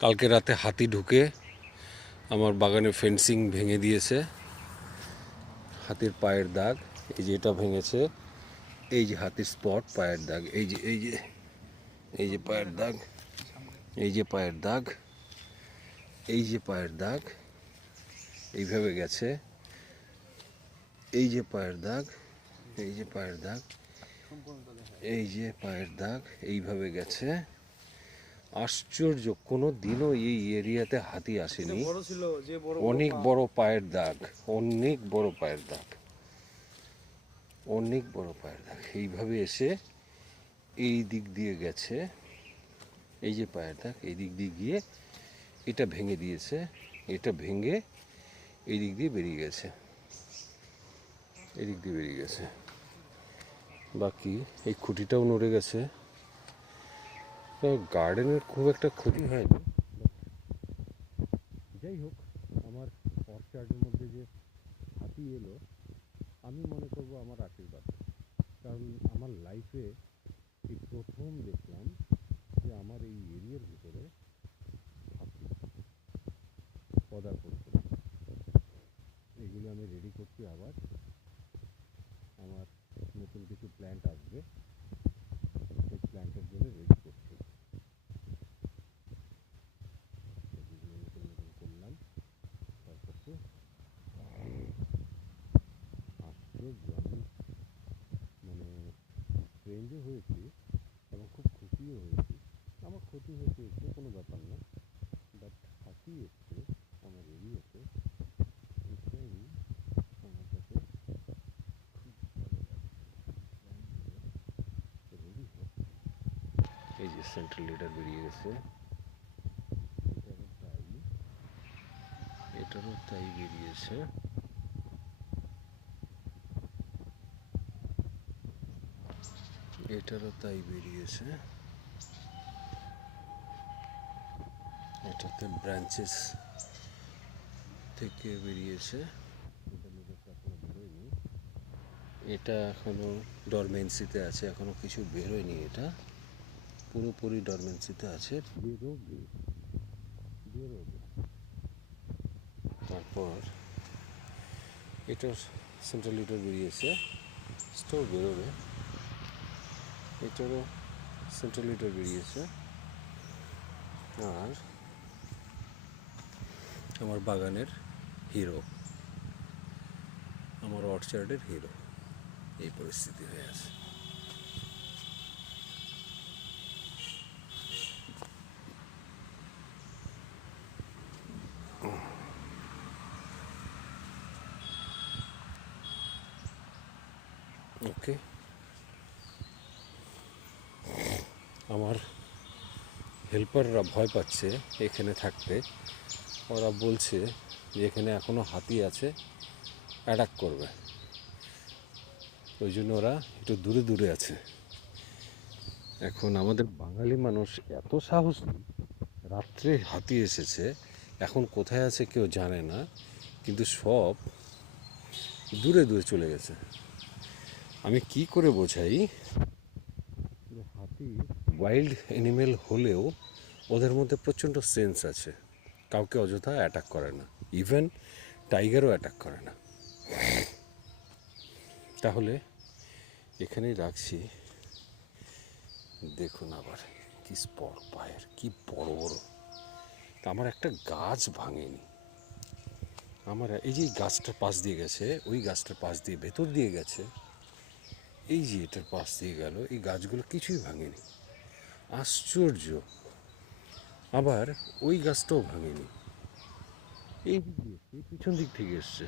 কালকে রাতে হাতি ঢুকে আমার বাগানে ফেন্সিং ভেঙে দিয়েছে। হাতির পায়ের দাগ, এই যে এটা ভেঙেছে, এই যে হাতির স্পট, পায়ের দাগ, এই যে এই যে এই যে পায়ের দাগ, এই যে পায়ের দাগ, এই যে পায়ের দাগ, এইভাবে গেছে, এই যে পায়ের দাগ, এই যে পায়ের দাগ, এই যে পায়ের দাগ, এইভাবে গেছে। আশ্চর্য, কোনো দিনও এই এরিয়াতে হাতি আসেনি। অনেক বড় পায়ের দাগ, অনেক বড় পায়ের দাগ, অনেক বড় পায়ের দাগ। এইভাবে এসে এই দিক দিয়ে গেছে, এই যে পায়ের দাগ, এই দিক দিয়ে গিয়ে এটা ভেঙে দিয়েছে, এটা ভেঙে এই দিক দিয়ে বেরিয়ে গেছে, এই দিক দিয়ে বেরিয়ে গেছে। বাকি এই খুঁটিটাও নড়ে গেছে। গার্ডেনের খুব একটা ক্ষতি হয়নি, যাই হোক। আমার অর্চার্ডের মধ্যে যে হাতি এলো, আমি মনে করব আমার আশীর্বাদ, কারণ আমার লাইফে এই প্রথম দেখলাম যে আমার এই এরিয়ার ভিতরে হাতি পদার্পণ করে। এগুলো আমি রেডি করছি, আবার আমার নতুন কিছু প্ল্যান্ট আসবে, সেই প্ল্যান্টের জন্য রেডি করছি। নতুন নতুন করলাম, তারপরে আশ্চর্য, আমি মানে ট্রেন্ডও হয়েছি এবং খুব খুশিও হয়েছি। আমার ক্ষতি হয়েছে একটু, কোনো ব্যাপার না, বাট হাতি এসছে আমার এরিয়াতে, এটাই আমার কাছে খুব ভালো লাগছে। রেডি হোক। এই যে সেন্ট্রাল লিডার বেরিয়ে গেছে, এটারও তাই, এটারও তাই বেরিয়েছে। এটারও তাই বেরিয়েছে। এটাতে ব্রাঞ্চেস থেকে বেরিয়েছে, এটা নিজেরটা এখনো বেরোয়নি, এটা এখনো ডরমেন্সিতে আছে, এখনো কিছু বেরোয়নি, এটা পুরোপুরি ডরমেন্সিতে আছে, বেরোবে বেরোবে। তারপর এটার সেন্ট্রাল লিডার বেরিয়েছে, স্টোর বেরোবে। এটারও সেন্ট্রাল লিডার বেরিয়েছে। আর আমার বাগানের হিরো, আমার অর্চার্ডের হিরো, এই পরিস্থিতি হয়ে আছে। ওকে, আমার হেল্পাররা ভয় পাচ্ছে এখানে থাকতে। ওরা বলছে যে এখানে এখনও হাতি আছে, অ্যাটাক করবে, ওই জন্য ওরা একটু দূরে দূরে আছে। এখন আমাদের বাঙালি মানুষ এত সাহসী, রাত্রে হাতি এসেছে, এখন কোথায় আছে কেউ জানে না, কিন্তু সব দূরে দূরে চলে গেছে। আমি কি করে বোঝাই যে হাতি ওয়াইল্ড অ্যানিমেল হলেও ওদের মধ্যে প্রচণ্ড সেন্স আছে, কাউকে অযথা অ্যাটাক করে না, ইভেন টাইগারও অ্যাটাক করে না। তাহলে এখানেই রাখছি। দেখুন আবার কি স্পট পায়ের, কি বড় বড়। তা আমার একটা গাছ ভাঙেনি, আমার এই যে গাছটার পাশ দিয়ে গেছে, ওই গাছটার পাশ দিয়ে ভেতর দিয়ে গেছে, এই যে এটার পাশ দিয়ে গেল, এই গাছগুলো কিছুই ভাঙেনি, আশ্চর্য। আবার ওই গাছটাও ভাঙেনি, এই দিক দিয়ে, এই পিছন দিক থেকে এসছে।